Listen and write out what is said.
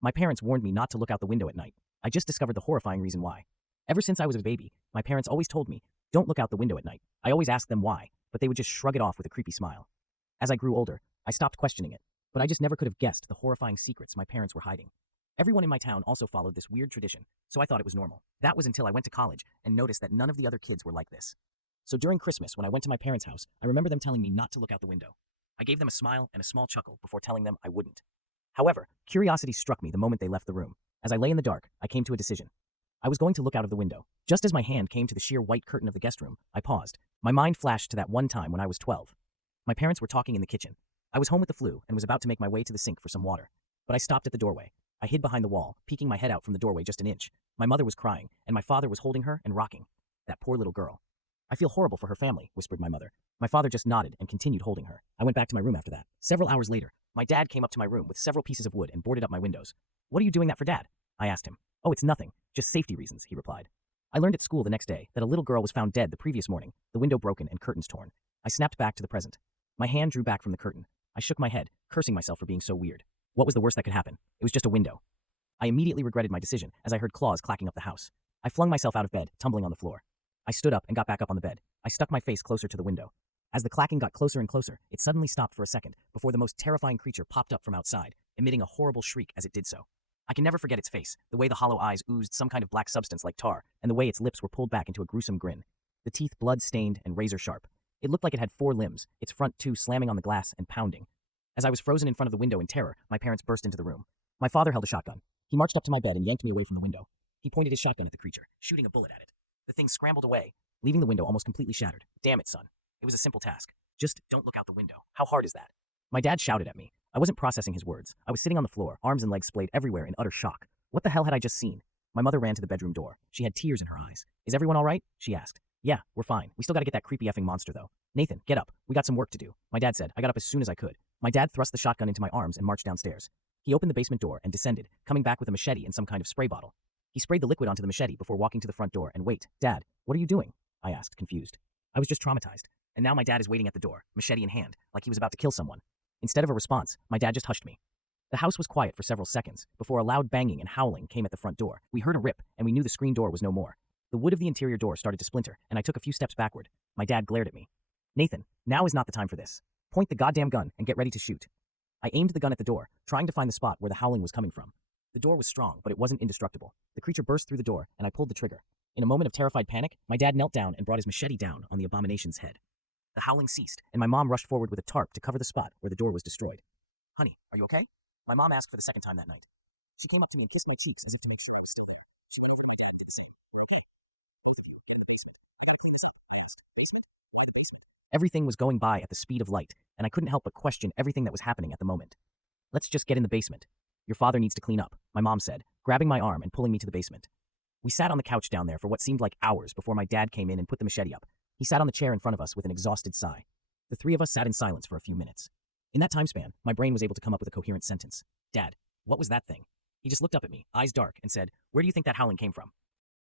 My parents warned me not to look out the window at night. I just discovered the horrifying reason why. Ever since I was a baby, my parents always told me, don't look out the window at night. I always asked them why, but they would just shrug it off with a creepy smile. As I grew older, I stopped questioning it, but I just never could have guessed the horrifying secrets my parents were hiding. Everyone in my town also followed this weird tradition, so I thought it was normal. That was until I went to college and noticed that none of the other kids were like this. So during Christmas, when I went to my parents' house, I remember them telling me not to look out the window. I gave them a smile and a small chuckle before telling them I wouldn't. However, curiosity struck me the moment they left the room. As I lay in the dark, I came to a decision. I was going to look out of the window. Just as my hand came to the sheer white curtain of the guest room, I paused. My mind flashed to that one time when I was 12. My parents were talking in the kitchen. I was home with the flu and was about to make my way to the sink for some water. But I stopped at the doorway. I hid behind the wall, peeking my head out from the doorway just an inch. My mother was crying, and my father was holding her and rocking. That poor little girl. I feel horrible for her family, whispered my mother. My father just nodded and continued holding her. I went back to my room after that. Several hours later, my dad came up to my room with several pieces of wood and boarded up my windows. What are you doing that for, Dad? I asked him. Oh, it's nothing. Just safety reasons, he replied. I learned at school the next day that a little girl was found dead the previous morning, the window broken and curtains torn. I snapped back to the present. My hand drew back from the curtain. I shook my head, cursing myself for being so weird. What was the worst that could happen? It was just a window. I immediately regretted my decision as I heard claws clacking up the house. I flung myself out of bed, tumbling on the floor. I stood up and got back up on the bed. I stuck my face closer to the window. As the clacking got closer and closer, it suddenly stopped for a second before the most terrifying creature popped up from outside, emitting a horrible shriek as it did so. I can never forget its face, the way the hollow eyes oozed some kind of black substance like tar, and the way its lips were pulled back into a gruesome grin. The teeth blood-stained and razor-sharp. It looked like it had 4 limbs, its front 2 slamming on the glass and pounding. As I was frozen in front of the window in terror, my parents burst into the room. My father held a shotgun. He marched up to my bed and yanked me away from the window. He pointed his shotgun at the creature, shooting a bullet at it. The thing scrambled away, leaving the window almost completely shattered. Damn it, son. It was a simple task. Just don't look out the window. How hard is that? My dad shouted at me. I wasn't processing his words. I was sitting on the floor, arms and legs splayed everywhere in utter shock. What the hell had I just seen? My mother ran to the bedroom door. She had tears in her eyes. Is everyone all right? She asked. Yeah, we're fine. We still gotta get that creepy effing monster though. Nathan, get up. We got some work to do. My dad said. I got up as soon as I could. My dad thrust the shotgun into my arms and marched downstairs. He opened the basement door and descended, coming back with a machete and some kind of spray bottle. He sprayed the liquid onto the machete before walking to the front door and wait. Dad, what are you doing? I asked, confused. I was just traumatized. And now my dad is waiting at the door, machete in hand, like he was about to kill someone. Instead of a response, my dad just hushed me. The house was quiet for several seconds before a loud banging and howling came at the front door. We heard a rip, and we knew the screen door was no more. The wood of the interior door started to splinter, and I took a few steps backward. My dad glared at me. Nathan, now is not the time for this. Point the goddamn gun and get ready to shoot. I aimed the gun at the door, trying to find the spot where the howling was coming from. The door was strong, but it wasn't indestructible. The creature burst through the door, and I pulled the trigger. In a moment of terrified panic, my dad knelt down and brought his machete down on the abomination's head. The howling ceased, and my mom rushed forward with a tarp to cover the spot where the door was destroyed. Honey, are you okay? My mom asked for the second time that night. She came up to me and kissed my cheeks as if to make sure I was still there. She knew that my dad did the same. You're okay. Both of you, get in the basement. I gotta clean this up, I asked. Basement? Why the basement? Everything was going by at the speed of light, and I couldn't help but question everything that was happening at the moment. Let's just get in the basement. Your father needs to clean up, my mom said, grabbing my arm and pulling me to the basement. We sat on the couch down there for what seemed like hours before my dad came in and put the machete up. He sat on the chair in front of us with an exhausted sigh. The 3 of us sat in silence for a few minutes. In that time span, my brain was able to come up with a coherent sentence. Dad, what was that thing? He just looked up at me, eyes dark, and said, where do you think that howling came from?